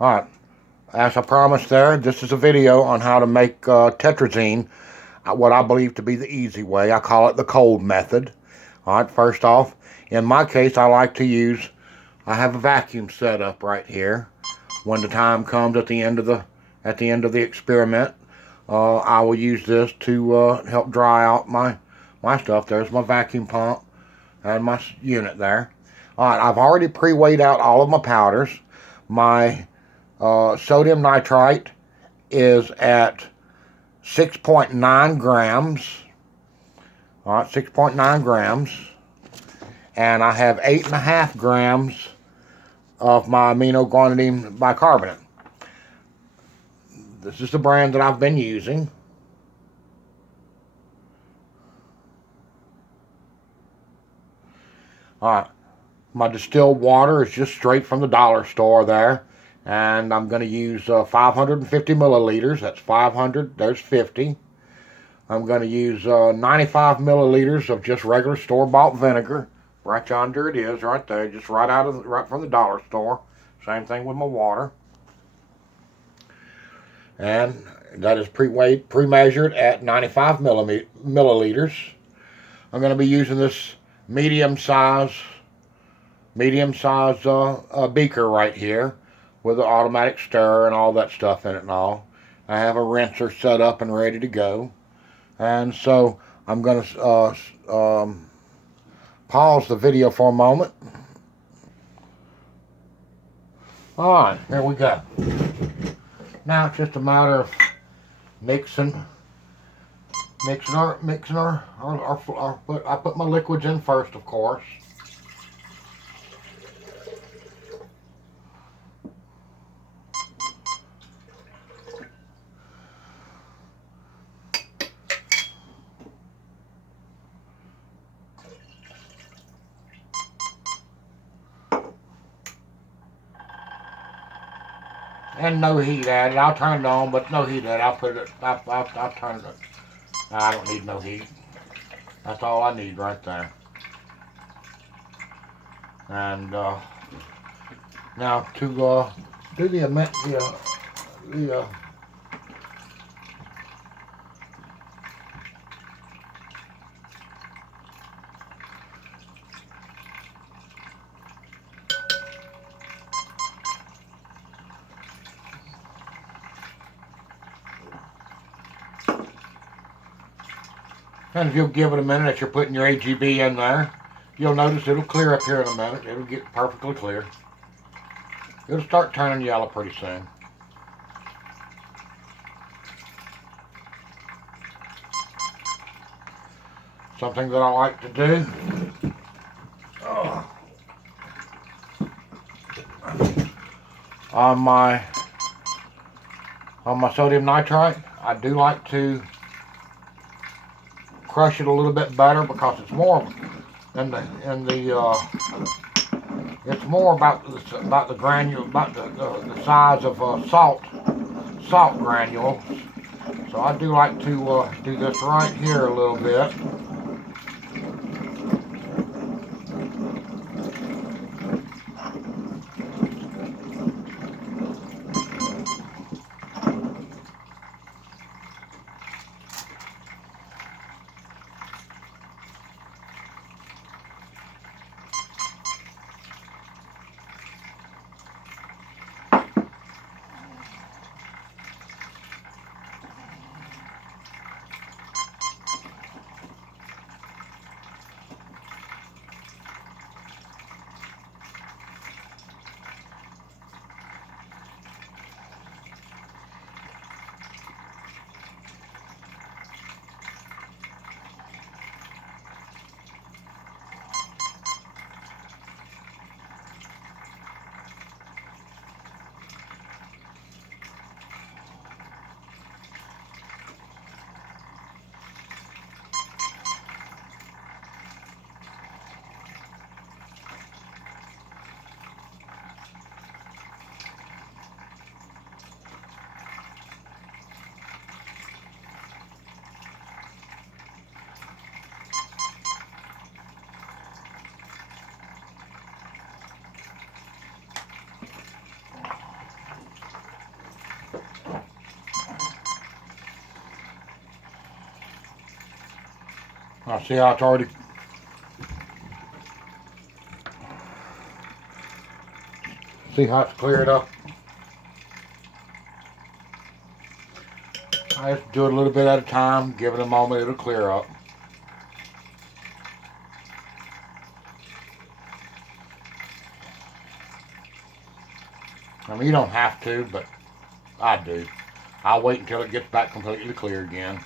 Alright, as I promised there, this is a video on how to make Tetrazene, what I believe to be the easy way. I call it the cold method. Alright, first off, in my case, I have a vacuum set up right here. When the time comes at the end of the experiment, I will use this to help dry out my stuff. There's my vacuum pump and my unit there. Alright, I've already pre-weighed out all of my powders. My sodium nitrite is at 6.9 grams. Alright, 6.9 grams. And I have 8.5 grams of my amino guanidine bicarbonate. This is the brand that I've been using. Alright, my distilled water is just straight from the dollar store there. And I'm going to use 550 milliliters. That's 500, there's 50. I'm going to use 95 milliliters of just regular store-bought vinegar. Right yonder it is, right there, just right from the dollar store. Same thing with my water. And that is pre-measured at 95 milliliters. I'm going to be using this medium-size beaker right here with an automatic stir and all that stuff in it and all. I have a rinser set up and ready to go. And so I'm going to pause the video for a moment. Alright, here we go. Now it's just a matter of mixing our I put my liquids in first, of course. And no heat added. I'll turn it on, but no heat added. I'll turn it. I don't need no heat. That's all I need right there. And now to do the and if you'll give it a minute as you're putting your AGB in there, you'll notice it'll clear up here in a minute. It'll get perfectly clear. It'll start turning yellow pretty soon. Something that I like to do on my sodium nitrite, I do like to crush it a little bit better because it's more it's more about the granule, about the size of salt granules. So I do like to do this right here a little bit. See how it's already. See how it's cleared up. I just do it a little bit at a time. Give it a moment, it'll clear up. I mean, you don't have to, but I do. I'll wait until it gets back completely clear again.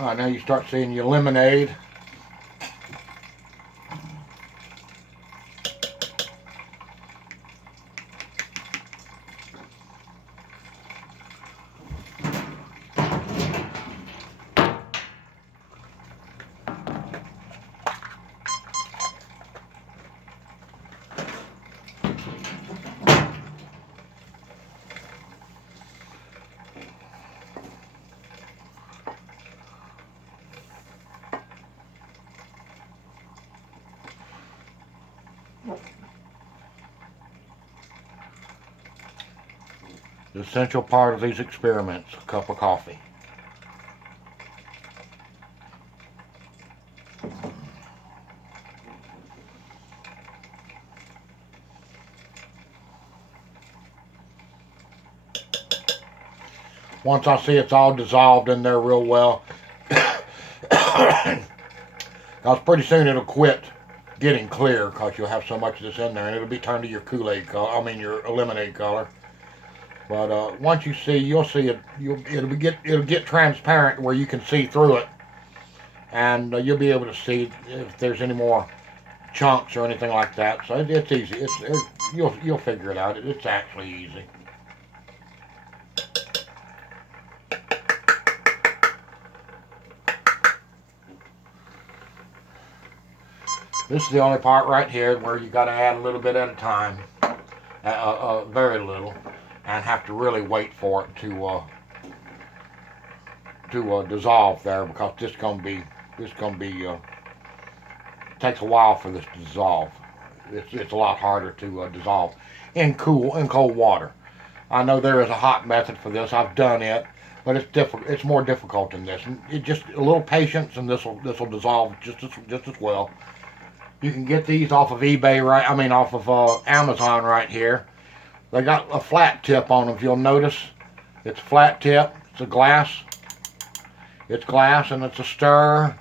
All right, now you start seeing your lemonade. The essential part of these experiments, a cup of coffee. Once I see it's all dissolved in there real well, because pretty soon it'll quit getting clear because you'll have so much of this in there, and it'll be turned to your Kool-Aid color. I mean your lemonade color. But once you see, you'll see it. It'll get transparent where you can see through it, and you'll be able to see if there's any more chunks or anything like that. So it's easy. You'll figure it out. It's actually easy. This is the only part right here where you got to add a little bit at a time, very little, and have to really wait for it to dissolve there, because this gonna be takes a while for this to dissolve. It's a lot harder to dissolve in cold water. I know there is a hot method for this. I've done it, but it's difficult. It's more difficult than this. And it just a little patience, and this will dissolve just as well. You can get these off of eBay, right? I mean, off of Amazon right here. They got a flat tip on them. If you'll notice, it's a flat tip. It's a glass. It's glass, and it's a stir,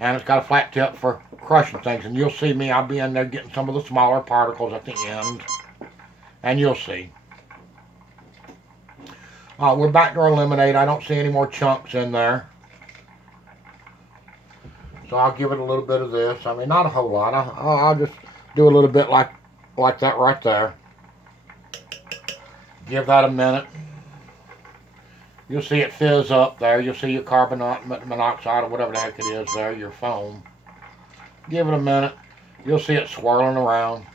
and it's got a flat tip for crushing things. And you'll see me. I'll be in there getting some of the smaller particles at the end, and you'll see. We're back to our lemonade. I don't see any more chunks in there. So I'll give it a little bit of this. I mean, not a whole lot. I'll just do a little bit like that right there. Give that a minute. You'll see it fizz up there. You'll see your carbon monoxide or whatever the heck it is there, your foam. Give it a minute. You'll see it swirling around.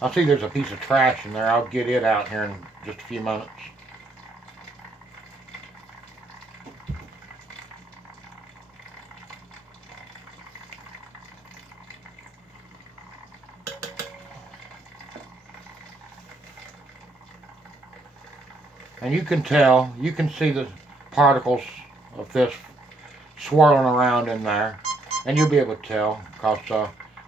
I see there's a piece of trash in there. I'll get it out here in just a few minutes. And you can tell, you can see the particles of this swirling around in there, and you'll be able to tell, because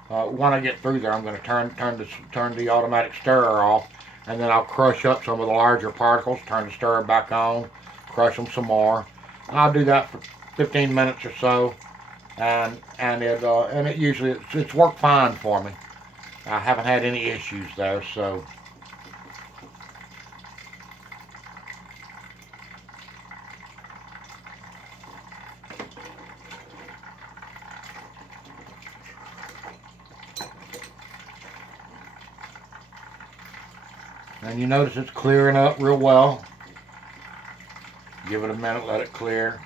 when I get through there, I'm going to turn the automatic stirrer off, and then I'll crush up some of the larger particles, turn the stirrer back on, crush them some more. I'll do that for 15 minutes or so, and it usually it's worked fine for me. I haven't had any issues there, so. And you notice it's clearing up real well. Give it a minute, let it clear.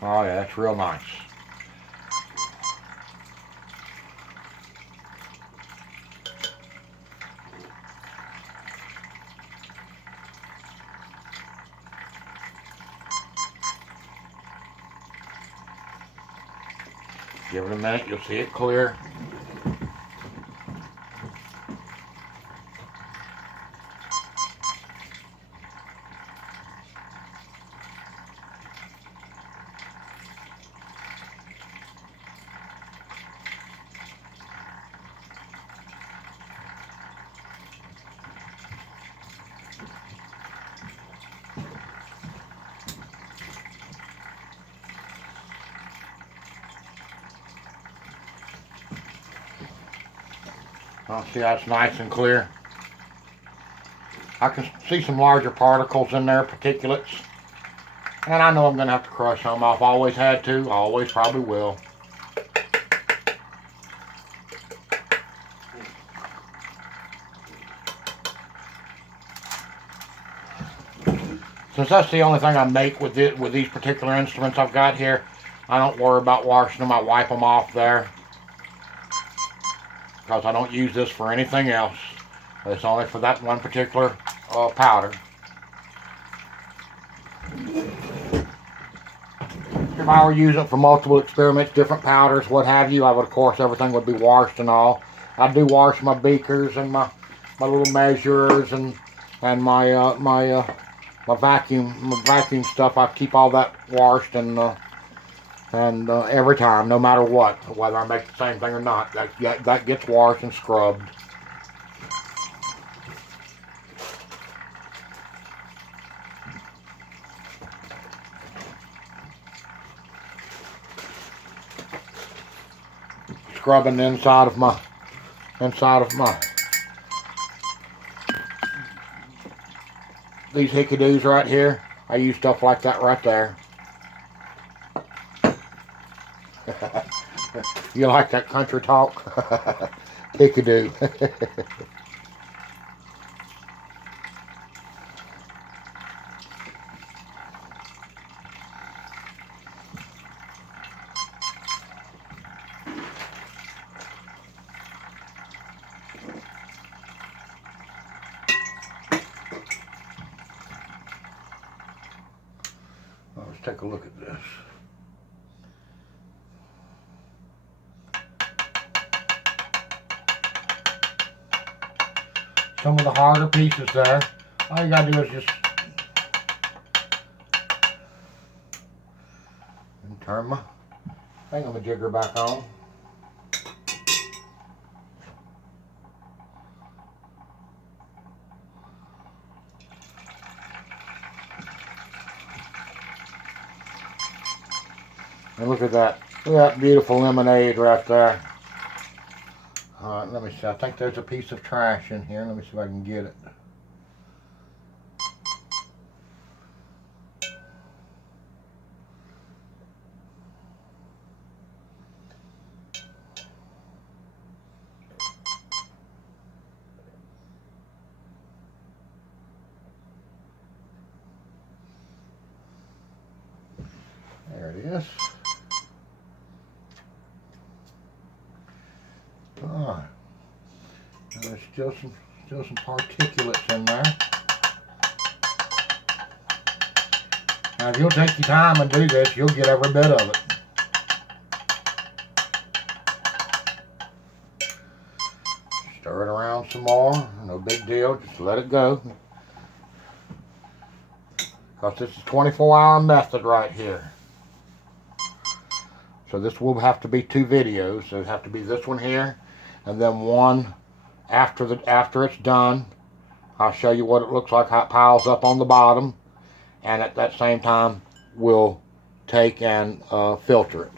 Oh yeah, that's real nice. Give it a minute, you'll see it clear. Oh, see how it's nice and clear? I can see some larger particles in there, particulates. And I know I'm going to have to crush them. I've always had to. I always probably will. Since that's the only thing I make with these particular instruments I've got here, I don't worry about washing them. I wipe them off there, because I don't use this for anything else. It's only for that one particular powder. If I were using it for multiple experiments, different powders, what have you, I would, of course, everything would be washed and all. I do wash my beakers and my little measurers and my vacuum stuff. I keep all that washed and every time, no matter what, whether I make the same thing or not, that gets washed and scrubbed. Scrubbing the inside of my these hickey-doos right here. I use stuff like that right there. You like that country talk? Hickey-doo. Let's take a look at this. Some of the harder pieces there. All you gotta do is just turn my thingamajigger back on. And look at that. Look at that beautiful lemonade right there. Alright, let me see. I think there's a piece of trash in here. Let me see if I can get it. There it is. Alright. There's still some particulates in there. Now if you'll take your time and do this, you'll get every bit of it. Stir it around some more. No big deal. Just let it go. because this is 24-hour method right here. So this will have to be 2 videos. There'll have to be this one here, and then one after it's done. I'll show you what it looks like, how it piles up on the bottom, and at that same time we'll take and filter it.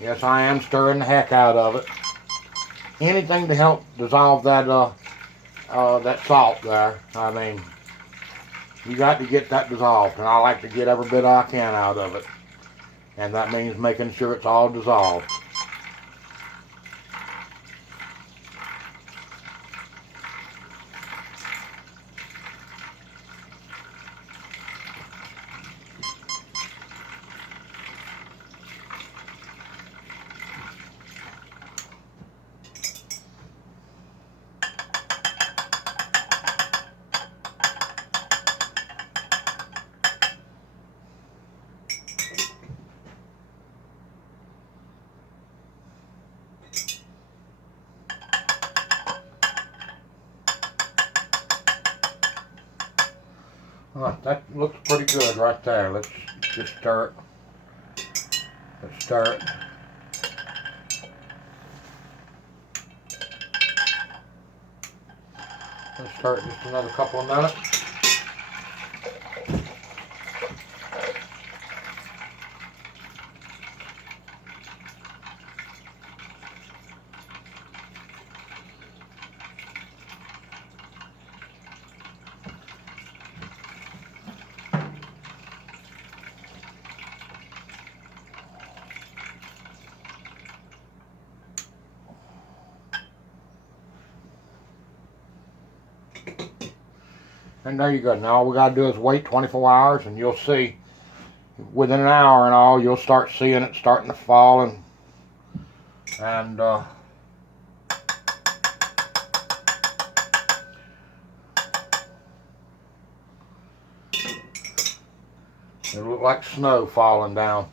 Yes, I am stirring the heck out of it. Anything to help dissolve that that salt there. I mean, you got to get that dissolved, and I like to get every bit I can out of it. And that means making sure it's all dissolved. Alright, that looks pretty good right there. Let's just stir it. Let's stir it. Let's stir it just another couple of minutes. And there you go. Now all we got to do is wait 24 hours, and you'll see within an hour and all, you'll start seeing it starting to fall, and it'll look like snow falling down.